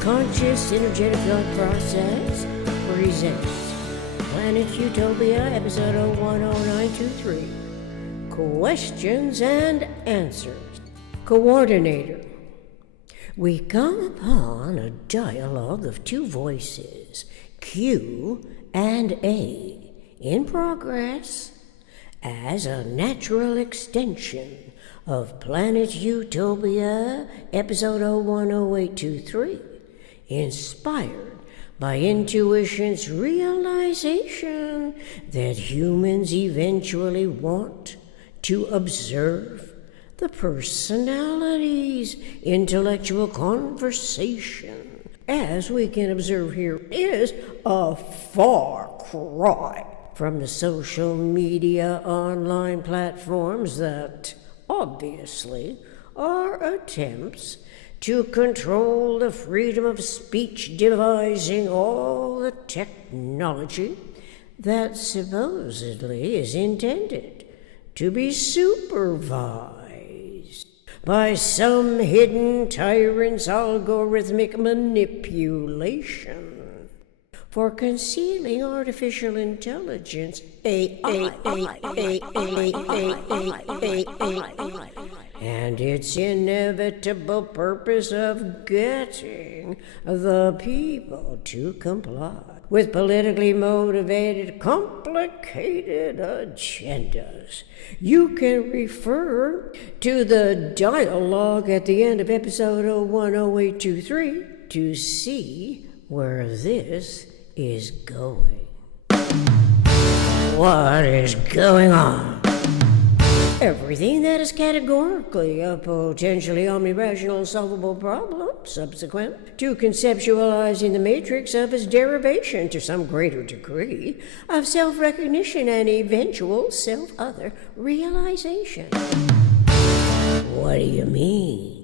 Conscious Energetic Thought Process presents Planet Utopia, episode 010923. Questions and Answers. Coordinator. We come upon a dialogue of two voices, Q and A, in progress as a natural extension of Planet Utopia, episode 010823. Inspired by intuition's realization that humans eventually want to observe the personality's intellectual conversation. As we can observe here, is a far cry from the social media online platforms that obviously are attempts to control the freedom of speech, devising all the technology that supposedly is intended to be supervised by some hidden tyrant's algorithmic manipulation for concealing artificial intelligence, AI, and its inevitable purpose of getting the people to comply with politically motivated, complicated agendas. You can refer to the dialogue at the end of episode 010823 to see where this is going. What is going on? Everything that is categorically a potentially omnirational solvable problem, subsequent to conceptualizing the matrix of its derivation to some greater degree of self-recognition and eventual self-other realization. What do you mean?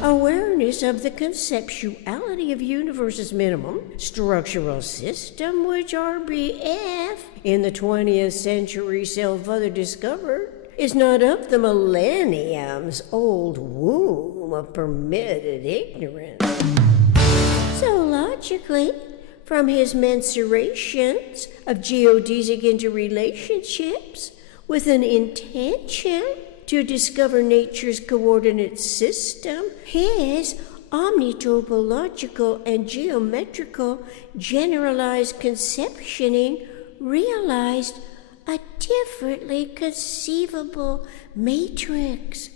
Awareness of the conceptuality of universe's minimum structural system, which RBF in the 20th century self-other discovered, is not of the millennium's old womb of permitted ignorance. So logically, from his mensurations of geodesic interrelationships with an intention to discover nature's coordinate system, his omnitopological and geometrical generalized conceptioning realized a differently conceivable matrix.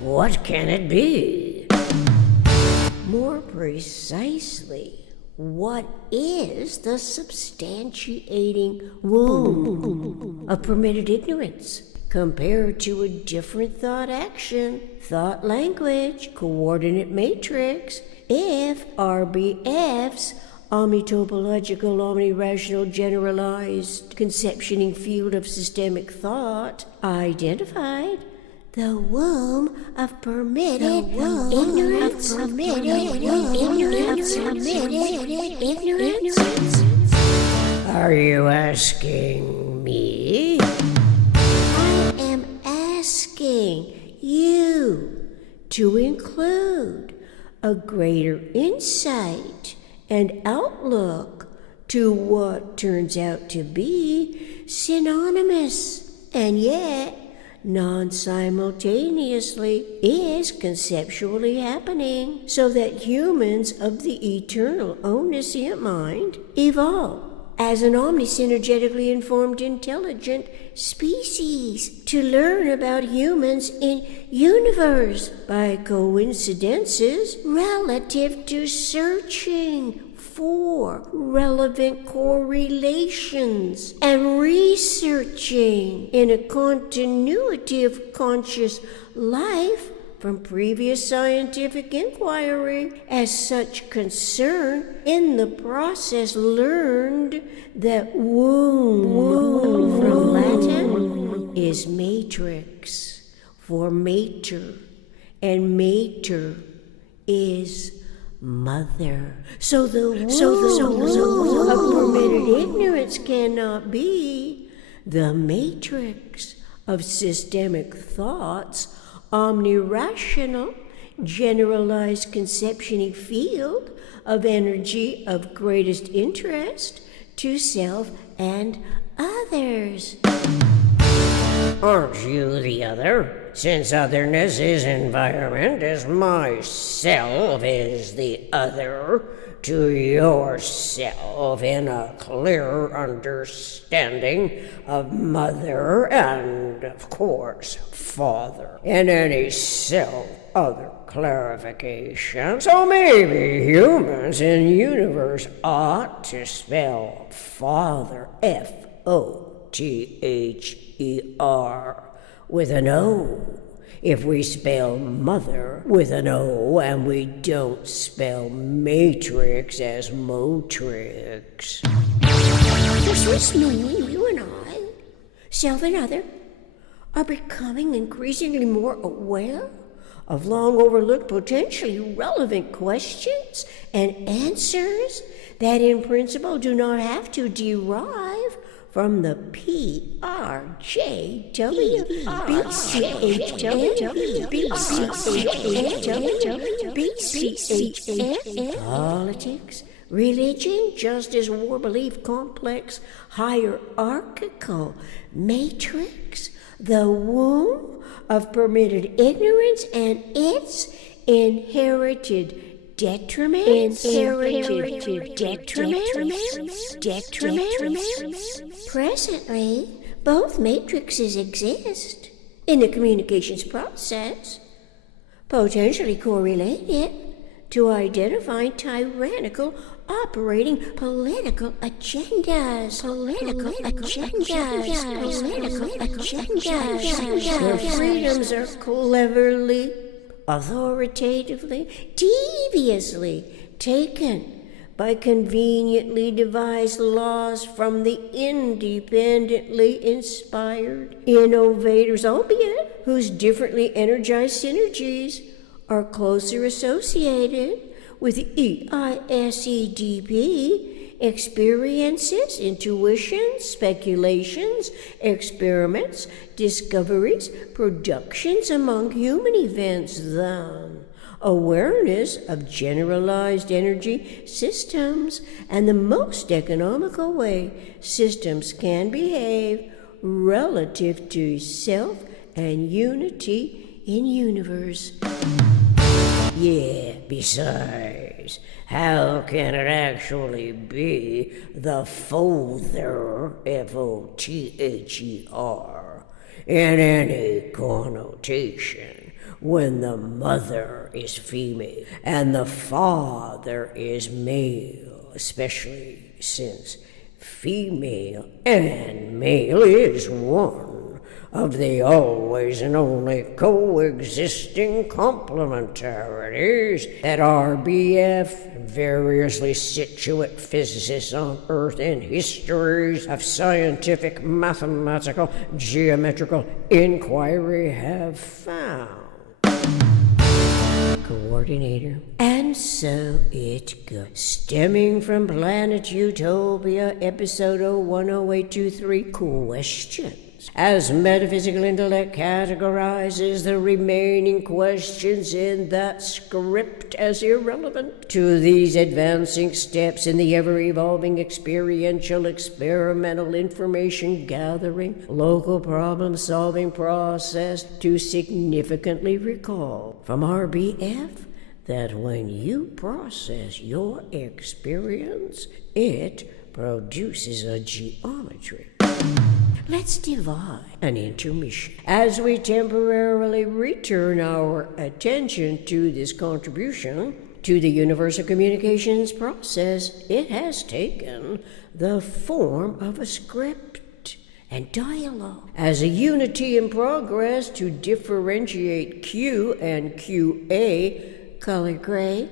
What can it be? More precisely, what is the substantiating womb of permitted ignorance compared to a different thought action, thought language, coordinate matrix, if RBF's omnitopological, omnirational, generalized conceptioning field of systemic thought identified the womb of permitted ignorance. Are you asking me? I am asking you to include a greater insight and outlook to what turns out to be synonymous and yet non-simultaneously is conceptually happening, so that humans of the eternal omniscient mind evolve as an omnisynergetically informed intelligent species to learn about humans in universe by coincidences relative to searching for relevant correlations and researching in a continuity of conscious life from previous scientific inquiry. As such concern in the process learned that womb from Latin is matrix for mater, and mater is mother. So the womb of permitted ignorance cannot be the matrix of systemic thoughts, omnirational, generalized conception field of energy of greatest interest to self and others. Aren't you the other? Since otherness is environment, as myself is the other to yourself in a clear understanding of mother and, of course, father, in any self-other clarification. So maybe humans in universe ought to spell father F-O-T-H-E-R with an O. If we spell mother with an O and we don't spell matrix as motrix. Does this mean you and I, self and other, are becoming increasingly more aware of long overlooked, potentially relevant questions and answers that in principle do not have to derive from the politics, religion, justice, war, belief, complex, hierarchical matrix, the womb of permitted ignorance and its inherited detriments. Presently, both matrices exist in the communications process, potentially correlated to identifying tyrannical operating political agendas. Their freedoms are cleverly, authoritatively, deviously taken by conveniently devised laws from the independently inspired innovators, albeit whose differently energized synergies are closer associated with EISEDP experiences, intuitions, speculations, experiments, discoveries, productions among human events than awareness of generalized energy systems and the most economical way systems can behave relative to self and unity in universe. Yeah, besides, how can it actually be the father, F-O-T-H-E-R, in any connotation when the mother is female and the father is male, especially since female and male is one of the always and only coexisting complementarities that RBF, variously situate physicists on Earth in histories of scientific, mathematical, geometrical inquiry have found. Coordinator. And so it goes. Stemming from Planet Utopia, episode 010823, questions. As metaphysical intellect categorizes the remaining questions in that script as irrelevant to these advancing steps in the ever-evolving experiential, experimental information gathering, local problem-solving process, to significantly recall from RBF that when you process your experience, it produces a geometry. Let's divide an intermission as we temporarily return our attention to this contribution to the universal communications process. It has taken the form of a script and dialogue as a unity in progress to differentiate Q and QA color gray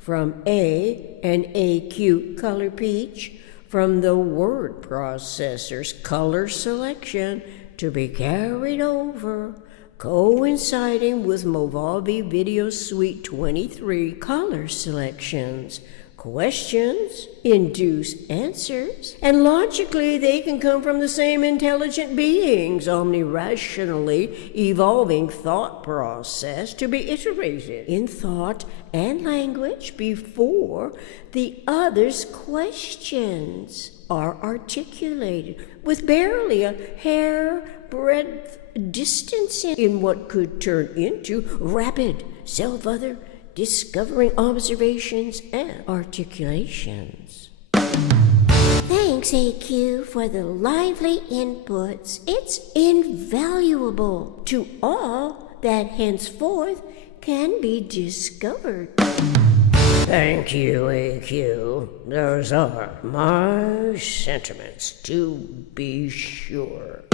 from A and AQ color peach, from the word processor's color selection to be carried over, coinciding with Movavi Video Suite 23 color selections, Questions induce answers, and logically they can come from the same intelligent beings, omnirationally evolving thought process to be iterated in thought and language before the other's questions are articulated, with barely a hair-breadth distance in what could turn into rapid self-other discovering observations and articulations. Thanks, AQ, for the lively inputs. It's invaluable to all that henceforth can be discovered. Thank you, AQ. Those are my sentiments, to be sure.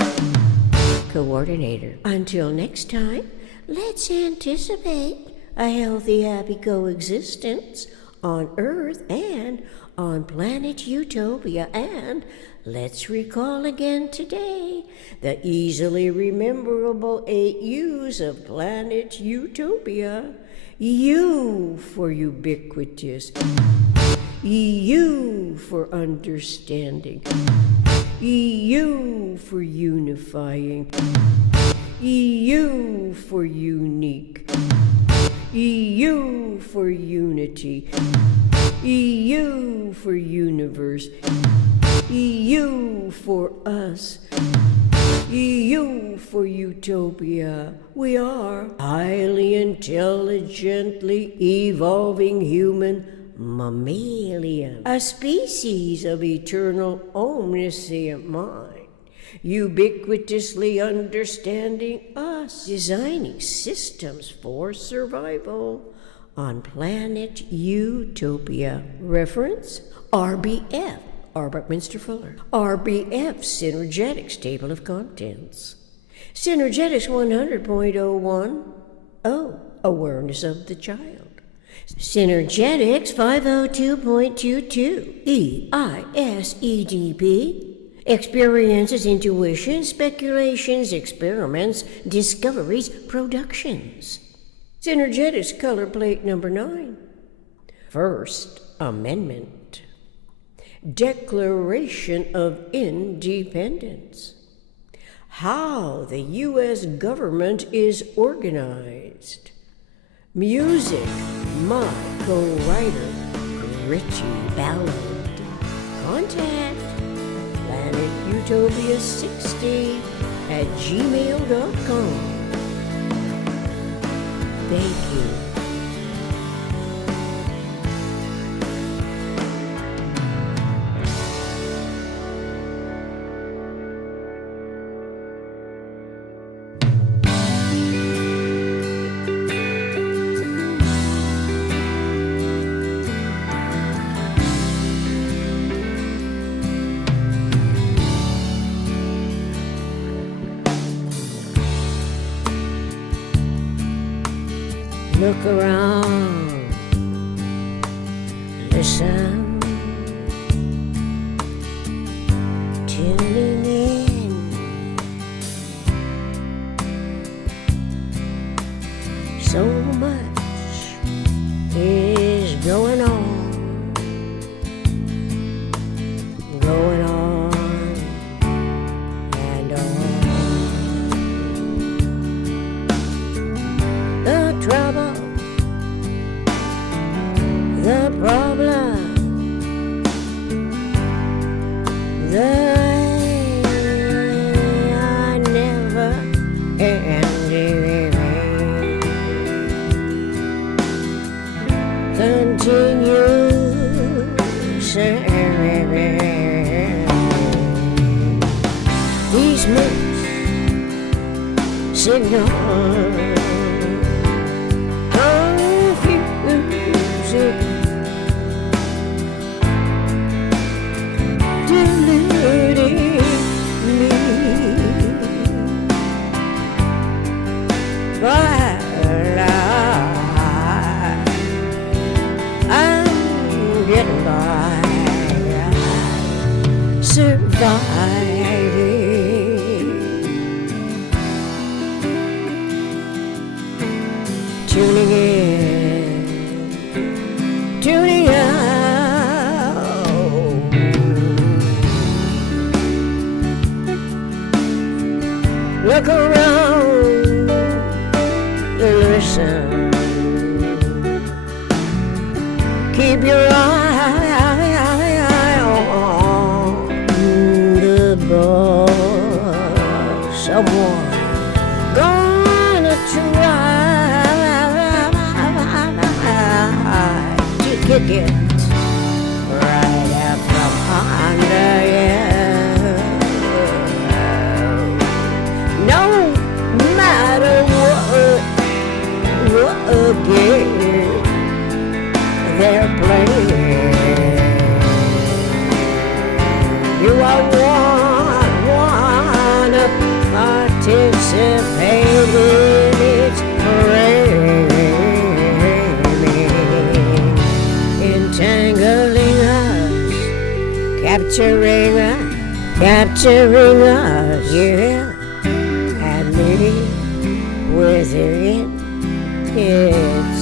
Coordinator. Until next time, let's anticipate a healthy, happy coexistence on Earth and on planet Utopia. And let's recall again today the easily rememberable 8 U's of planet Utopia. U for ubiquitous, U for understanding, EU for unifying, EU for unique, EU for unity, EU for universe, EU for us, EU for utopia. We are highly intelligently evolving human mammalian, a species of eternal omniscient mind, ubiquitously understanding us, designing systems for survival on planet Utopia. Reference RBF, Buckminster Fuller. RBF Synergetics Table of Contents. Synergetics 100.01. Awareness of the child. Synergetics 502.22. EISEDP. Experiences, intuition, speculations, experiments, discoveries, productions. Synergetics color plate number 9. First Amendment. Declaration of Independence. How the U.S. government is organized. Music, my co-writer, Richie Ballard. Contact planetutopia60@gmail.com. Thank you. Look around, listen, tuning in. So much is going on and on. The trouble, the problem, they are never ending. Continue saying these moves signal confusing. Surviving, tuning in, tuning out. sun. Keep your eye on the ball. Someone gonna try to kick it right out from under you. No matter what game they're playing, you are wanna participate in its framing, entangling us, capturing us, yeah, and maybe within its